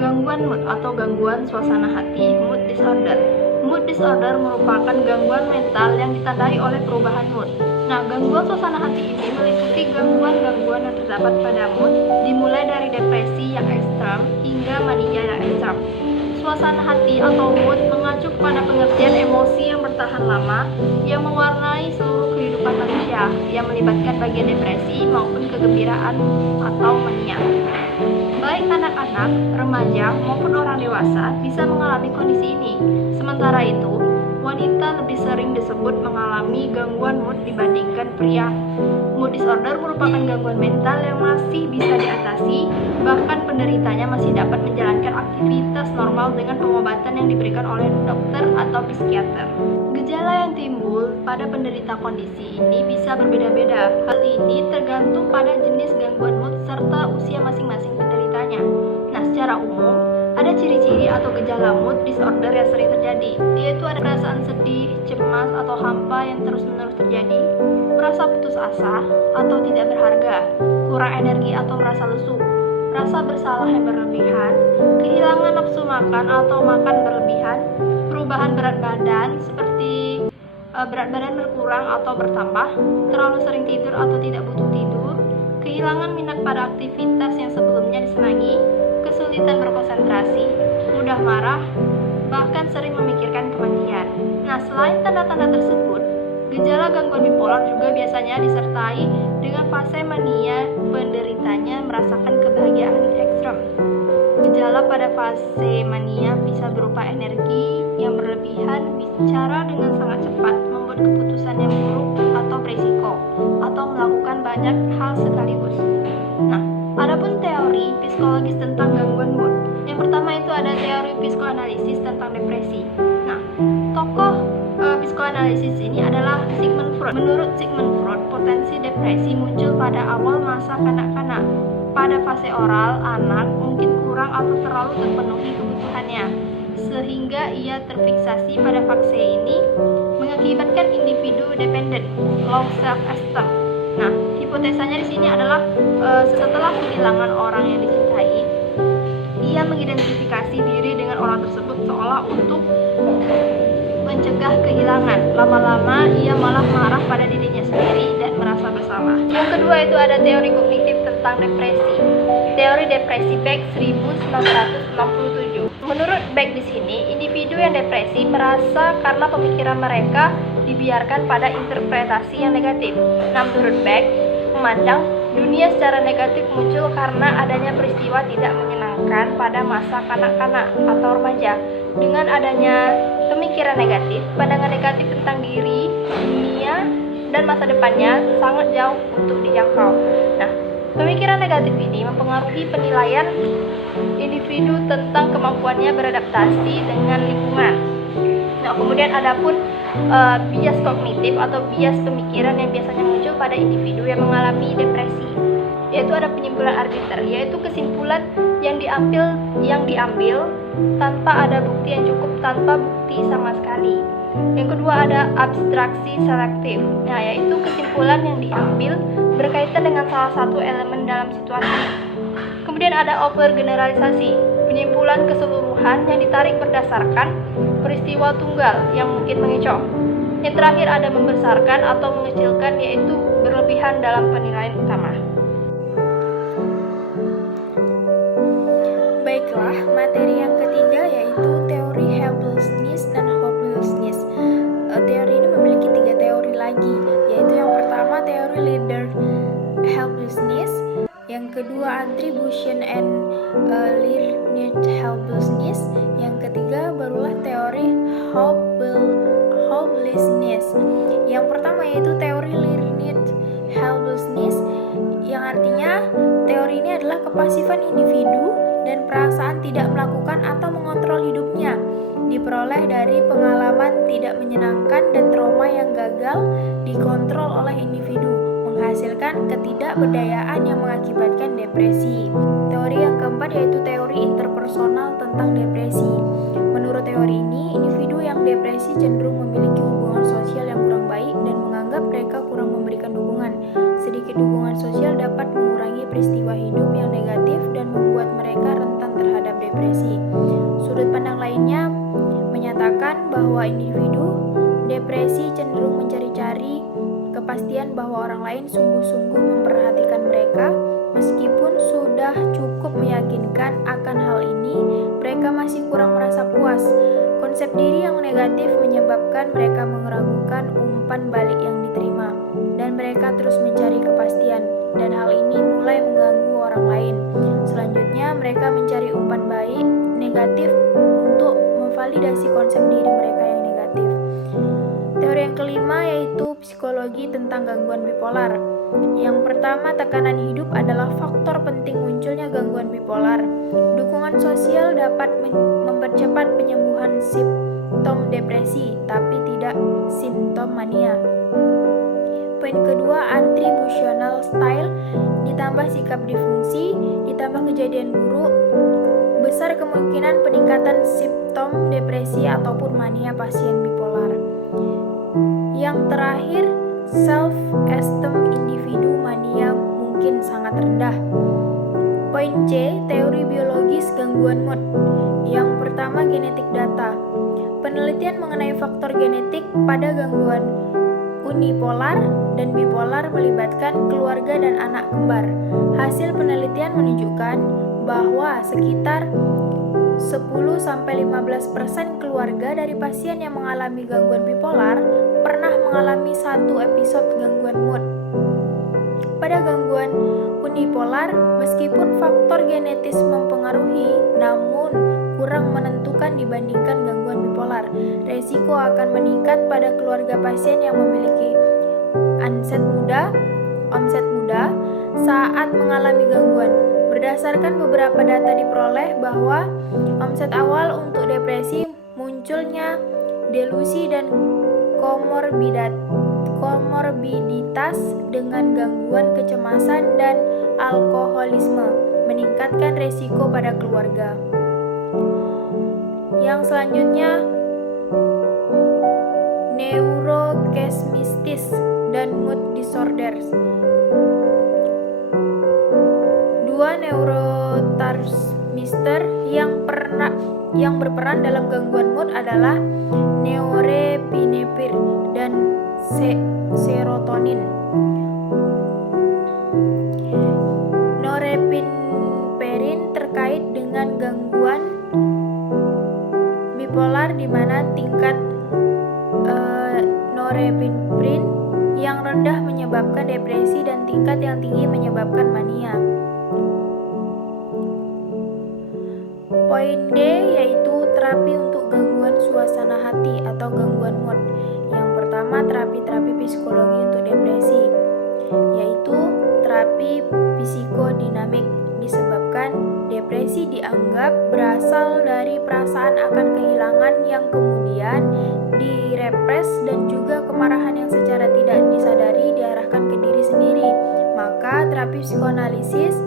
Gangguan mood atau gangguan suasana hati, mood disorder. Mood disorder merupakan gangguan mental yang ditandai oleh perubahan mood. Nah, gangguan suasana hati ini meliputi gangguan-gangguan yang terdapat pada mood, dimulai dari depresi yang ekstrem hingga mania yang ekstrem. Suasana hati atau mood mengacu kepada pengertian emosi yang bertahan lama yang mewarnai seluruh kehidupan manusia, yang melibatkan bagian depresi maupun kegembiraan atau mania. Baik anak-anak, remaja, maupun orang dewasa bisa mengalami kondisi ini. Sementara itu, wanita lebih sering disebut mengalami gangguan mood dibandingkan pria. Mood disorder merupakan gangguan mental yang masih bisa diatasi, bahkan penderitanya masih dapat menjalankan aktivitas normal dengan pengobatan yang diberikan oleh dokter atau psikiater. Gejala yang timbul pada penderita kondisi ini bisa berbeda-beda. Hal ini tergantung pada jenis gangguan mood serta usia masing-masing penderitanya. Nah, secara umum, ada ciri-ciri atau gejala mood disorder yang sering terjadi, yaitu ada perasaan sedih, cemas, atau hampa yang terus-menerus terjadi, merasa putus asa atau tidak berharga, kurang energi atau merasa lesu, rasa bersalah yang berlebihan, kehilangan nafsu makan atau makan berlebihan, perubahan berat badan seperti berat badan berkurang atau bertambah, terlalu sering tidur atau tidak butuh tidur, kehilangan minat pada aktivitas yang sebelumnya disenangi, kesulitan berkonsentrasi, mudah marah, bahkan sering memikirkan kematian. Nah, selain tanda-tanda tersebut, gejala gangguan bipolar juga biasanya disertai dengan fase mania penderitanya merasakan kebahagiaan ekstrem. Gejala pada fase mania bisa berupa energi yang berlebihan, bicara dengan sangat cepat, membuat keputusan yang buruk atau berisiko, atau melakukan banyak hal sekaligus. Nah, adapun teori psikologis tentang gangguan mood. Yang pertama itu ada teori psikoanalisis tentang depresi. Nah, tokoh psikoanalisis ini adalah Sigmund Freud. Menurut Sigmund Freud, potensi depresi muncul pada awal masa kanak-kanak. Pada fase oral, anak mungkin kurang atau terlalu terpenuhi kebutuhannya, sehingga ia terfiksasi pada fase ini, mengakibatkan individu dependent, low self-esteem. Nah, hipotesanya di sini adalah setelah kehilangan orang yang dicintai, ia mengidentifikasi diri dengan orang tersebut seolah untuk mencegah kehilangan. Lama-lama ia malah marah pada dirinya sendiri dan merasa bersalah. Yang kedua itu ada teori kognitif tentang depresi. Teori depresi Beck 1967. Menurut Beck di sini, individu yang depresi merasa karena pemikiran mereka dibiarkan pada interpretasi yang negatif. Nah, menurut Beck, memandang dunia secara negatif muncul karena adanya peristiwa tidak menyenangkan pada masa kanak-kanak atau remaja. Dengan adanya pemikiran negatif, pandangan negatif tentang diri, dunia, dan masa depannya sangat jauh untuk dijangkau. Nah, pemikiran negatif ini mempengaruhi penilaian individu tentang kemampuannya beradaptasi dengan lingkungan. Nah, kemudian ada pun bias kognitif atau bias pemikiran yang biasanya muncul pada individu yang mengalami depresi, yaitu ada penyimpulan arbiter, yaitu kesimpulan yang diambil tanpa ada bukti yang cukup, tanpa bukti sama sekali. Yang kedua ada abstraksi selektif, nah yaitu kesimpulan yang diambil berkaitan dengan salah satu elemen dalam situasi. Kemudian ada overgeneralisasi, penyimpulan keseluruhan yang ditarik berdasarkan peristiwa tunggal yang mungkin mengecoh. Yang terakhir ada membesarkan atau mengecilkan, yaitu berlebihan dalam penilaian utama. Baiklah, materi yang ketiga yaitu teori helplessness dan hopelessness. Teori ini memiliki 3 teori lagi, yaitu yang pertama teori leader helplessness, yang kedua attribution and learned helplessness, yang ketiga barulah teori hopelessness. Yang pertama yaitu teori learned helplessness, yang artinya teori ini adalah kepasifan individu dan perasaan tidak melakukan atau mengontrol hidupnya, diperoleh dari pengalaman tidak menyenangkan dan trauma yang gagal dikontrol oleh individu, menghasilkan ketidakberdayaan yang mengakibatkan depresi. Teori yang keempat yaitu teori interpersonal tentang depresi. Menurut teori ini, individu yang depresi cenderung memiliki hubungan sosial yang kurang baik dan menganggap mereka kurang memberikan dukungan. Sedikit sedikit dukungan sosial dapat mengurangi peristiwa hidup yang negatif dan membuat mereka rentan terhadap depresi. Sudut pandang lainnya menyatakan bahwa individu depresi cenderung mencari-cari kepastian bahwa orang lain sungguh-sungguh memperhatikan mereka. Meskipun sudah cukup meyakinkan akan hal ini, mereka masih kurang merasa puas. Konsep diri yang negatif menyebabkan mereka meragukan umpan balik yang diterima, dan mereka terus mencari kepastian, dan hal ini mulai mengganggu orang lain. Selanjutnya, mereka mencari umpan balik negatif untuk memvalidasi konsep diri mereka yang negatif. Teori yang kelima yaitu psikologi tentang gangguan bipolar. Yang pertama, tekanan hidup adalah faktor penting munculnya gangguan bipolar. Dukungan sosial dapat mempercepat penyembuhan simptom depresi, tapi tidak simptom mania. Poin kedua, attributional style ditambah sikap disfungsi, ditambah kejadian buruk, besar kemungkinan peningkatan simptom depresi ataupun mania pasien bipolar. Yang terakhir, self-esteem individu mania mungkin sangat rendah. Poin C, teori biologis gangguan mood. Yang pertama, genetik data. Penelitian mengenai faktor genetik pada gangguan unipolar dan bipolar melibatkan keluarga dan anak kembar. Hasil penelitian menunjukkan bahwa sekitar 10-15% keluarga dari pasien yang mengalami gangguan bipolar pernah mengalami satu episode gangguan mood. Pada gangguan unipolar, meskipun faktor genetis mempengaruhi, namun kurang menentukan dibandingkan gangguan bipolar. Resiko akan meningkat pada keluarga pasien yang memiliki onset muda saat mengalami gangguan. Berdasarkan beberapa data diperoleh bahwa onset awal untuk depresi munculnya delusi dan komorbiditas dengan gangguan kecemasan dan alkoholisme meningkatkan resiko pada keluarga. Yang selanjutnya, neurokesmistis dan mood disorders. Dua neurotransmitter yang berperan dalam gangguan mood adalah norepinephrine dan serotonin. Norepinephrine terkait dengan gangguan bipolar di mana tingkat norepinephrine yang rendah menyebabkan depresi dan tingkat yang tinggi menyebabkan mania. Poin D yaitu terapi untuk gangguan suasana hati atau gangguan mood. Yang pertama, terapi psikologi untuk depresi, yaitu terapi psikodinamik. Disebabkan depresi dianggap berasal dari perasaan akan kehilangan yang kemudian direpres dan juga kemarahan yang secara tidak disadari diarahkan ke diri sendiri. Maka terapi psikoanalisis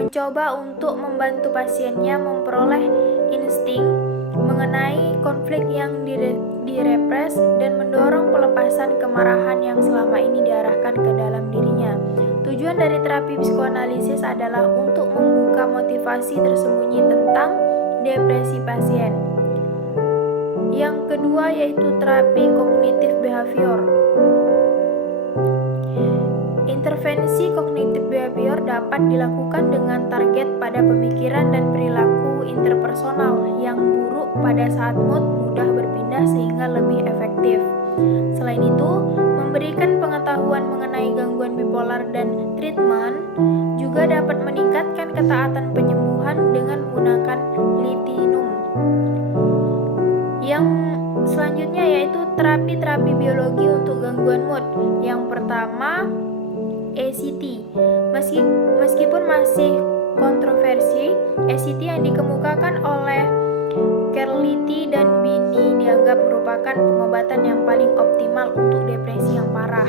mencoba untuk membantu pasiennya memperoleh insting mengenai konflik yang direpres dan mendorong pelepasan kemarahan yang selama ini diarahkan ke dalam dirinya. Tujuan dari terapi psikoanalisis adalah untuk membuka motivasi tersembunyi tentang depresi pasien. Yang kedua yaitu terapi kognitif behavior. Intervensi kognitif behavior dapat dilakukan dengan target pada pemikiran dan perilaku interpersonal yang buruk pada saat mood mudah berpindah sehingga lebih efektif. Selain itu, memberikan pengetahuan mengenai gangguan bipolar dan treatment juga dapat meningkatkan ketaatan penyembuhan dengan menggunakan litinum. Yang selanjutnya yaitu terapi biologi untuk gangguan mood. Yang pertama, ACT. Meskipun masih kontroversi, ACT yang dikemukakan oleh Kerlity dan Bini dianggap merupakan pengobatan yang paling optimal untuk depresi yang parah.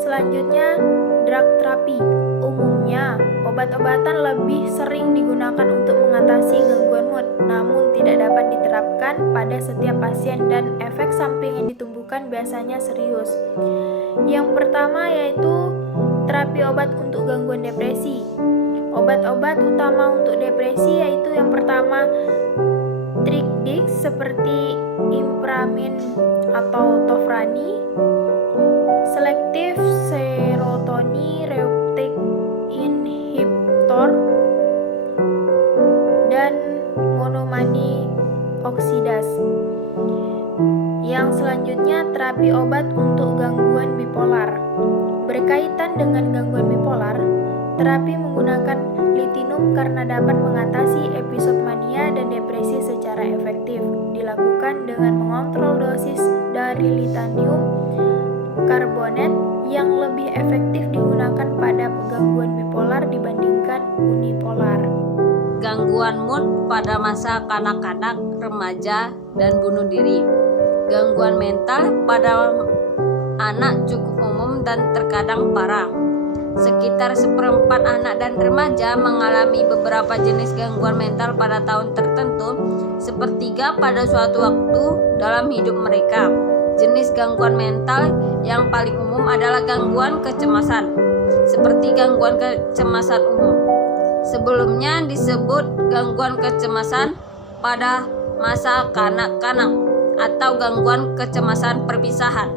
Selanjutnya, drug therapy. Umumnya, obat-obatan lebih sering digunakan untuk mengatasi gangguan mood. namun tidak dapat diterapkan pada setiap pasien dan efek samping yang ditumbuhkan biasanya serius. Yang pertama yaitu terapi obat untuk gangguan depresi. Obat-obat utama untuk depresi yaitu yang pertama Trikdix seperti Impramin atau Tofrani, selektif serotonin reuptake inhibitor, dan monomani oksidase. Yang selanjutnya terapi obat untuk gangguan bipolar. Berkaitan dengan gangguan bipolar, terapi menggunakan litinum karena dapat mengatasi episode mania dan depresi secara efektif. Dilakukan dengan mengontrol dosis dari lithium karbonat yang lebih efektif digunakan pada gangguan bipolar dibandingkan unipolar. Gangguan mood pada masa kanak-kanak, remaja, dan bunuh diri. Gangguan mental pada anak cukup umum dan terkadang parah. Sekitar seperempat anak dan remaja mengalami beberapa jenis gangguan mental pada tahun tertentu, sepertiga pada suatu waktu dalam hidup mereka. Jenis gangguan mental yang paling umum adalah gangguan kecemasan, seperti gangguan kecemasan umum. Sebelumnya disebut gangguan kecemasan pada masa kanak-kanak atau gangguan kecemasan perpisahan.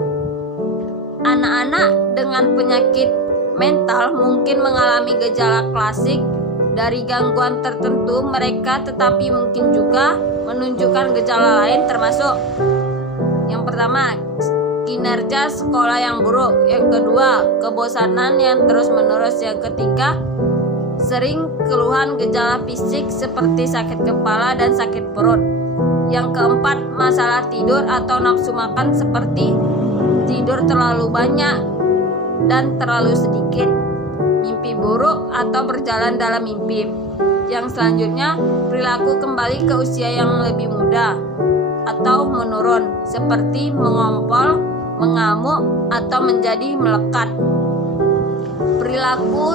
Anak-anak dengan penyakit mental mungkin mengalami gejala klasik dari gangguan tertentu mereka, tetapi mungkin juga menunjukkan gejala lain termasuk yang pertama, kinerja sekolah yang buruk, yang kedua, kebosanan yang terus-menerus, yang ketiga, sering keluhan gejala fisik seperti sakit kepala dan sakit perut, yang keempat, masalah tidur atau nafsu makan seperti tidur terlalu banyak dan terlalu sedikit, mimpi buruk atau berjalan dalam mimpi. Yang selanjutnya, perilaku kembali ke usia yang lebih muda atau menurun, seperti mengompol, mengamuk, atau menjadi melekat. Perilaku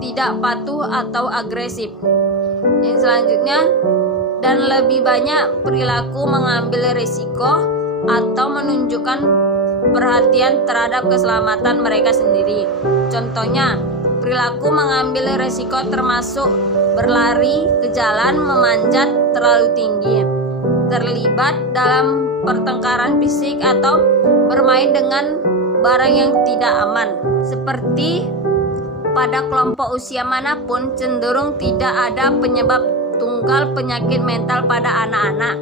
tidak patuh atau agresif. Yang selanjutnya, dan lebih banyak perilaku mengambil risiko atau menunjukkan perhatian terhadap keselamatan mereka sendiri. Contohnya, perilaku mengambil risiko termasuk berlari ke jalan, memanjat terlalu tinggi, terlibat dalam pertengkaran fisik, atau bermain dengan barang yang tidak aman. Seperti pada kelompok usia manapun, cenderung tidak ada penyebab tunggal penyakit mental pada anak-anak.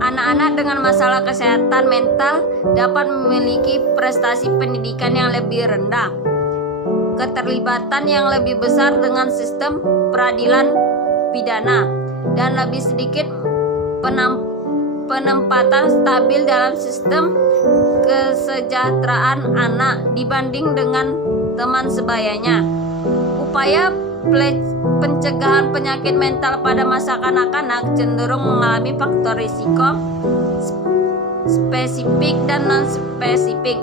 Anak-anak dengan masalah kesehatan mental dapat memiliki prestasi pendidikan yang lebih rendah, keterlibatan yang lebih besar dengan sistem peradilan pidana, dan lebih sedikit penempatan stabil dalam sistem kesejahteraan anak dibanding dengan teman sebayanya. Upaya pencegahan penyakit mental pada masa kanak-kanak cenderung mengalami faktor risiko spesifik dan non-spesifik,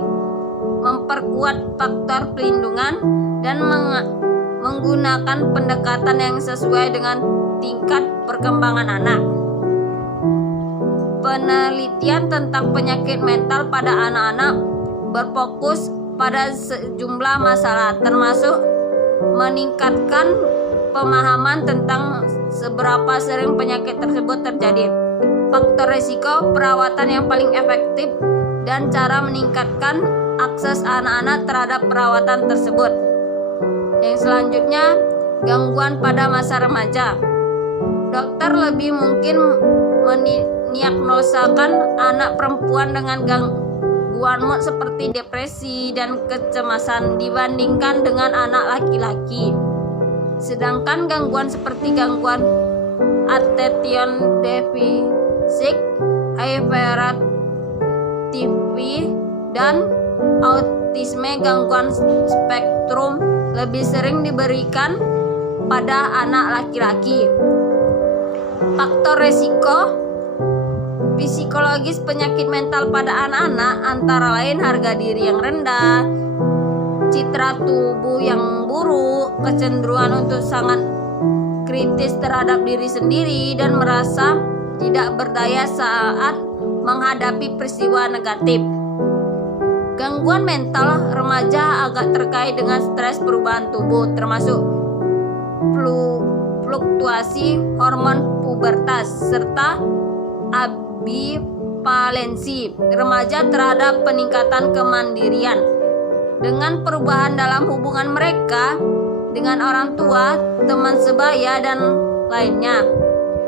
memperkuat faktor pelindungan, dan menggunakan pendekatan yang sesuai dengan tingkat perkembangan anak. Penelitian tentang penyakit mental pada anak-anak berfokus pada sejumlah masalah, termasuk meningkatkan pemahaman tentang seberapa sering penyakit tersebut terjadi, faktor risiko, perawatan yang paling efektif, dan cara meningkatkan akses anak-anak terhadap perawatan tersebut. Yang selanjutnya, gangguan pada masa remaja. Dokter lebih mungkin mendiagnosakan anak perempuan dengan gangguan mood seperti depresi dan kecemasan dibandingkan dengan anak laki-laki. Sedangkan gangguan seperti gangguan attention deficit, hyperactivity, dan autisme gangguan spektrum lebih sering diberikan pada anak laki-laki. Faktor resiko psikologis penyakit mental pada anak-anak antara lain harga diri yang rendah, citra tubuh yang buruk, kecenderungan untuk sangat kritis terhadap diri sendiri, dan merasa tidak berdaya saat menghadapi peristiwa negatif. Gangguan mental remaja agak terkait dengan stres perubahan tubuh, termasuk fluktuasi hormon pubertas serta ambivalensi remaja terhadap peningkatan kemandirian. Dengan perubahan dalam hubungan mereka dengan orang tua, teman sebaya, dan lainnya.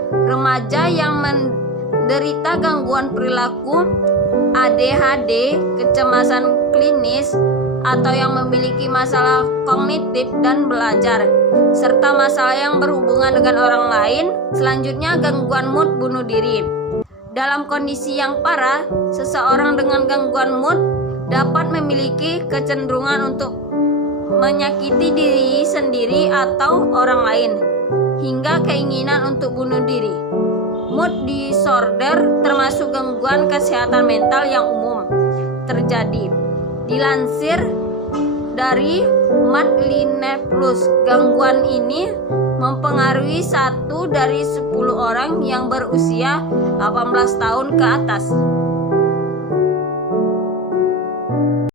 Remaja yang menderita gangguan perilaku, ADHD, kecemasan klinis, atau yang memiliki masalah kognitif dan belajar, serta masalah yang berhubungan dengan orang lain. Selanjutnya, gangguan mood bunuh diri. Dalam kondisi yang parah, seseorang dengan gangguan mood dapat memiliki kecenderungan untuk menyakiti diri sendiri atau orang lain, hingga keinginan untuk bunuh diri. Mood disorder termasuk gangguan kesehatan mental yang umum terjadi. Dilansir dari Matlab Plus, gangguan ini mempengaruhi 1 dari 10 orang yang berusia 18 tahun ke atas.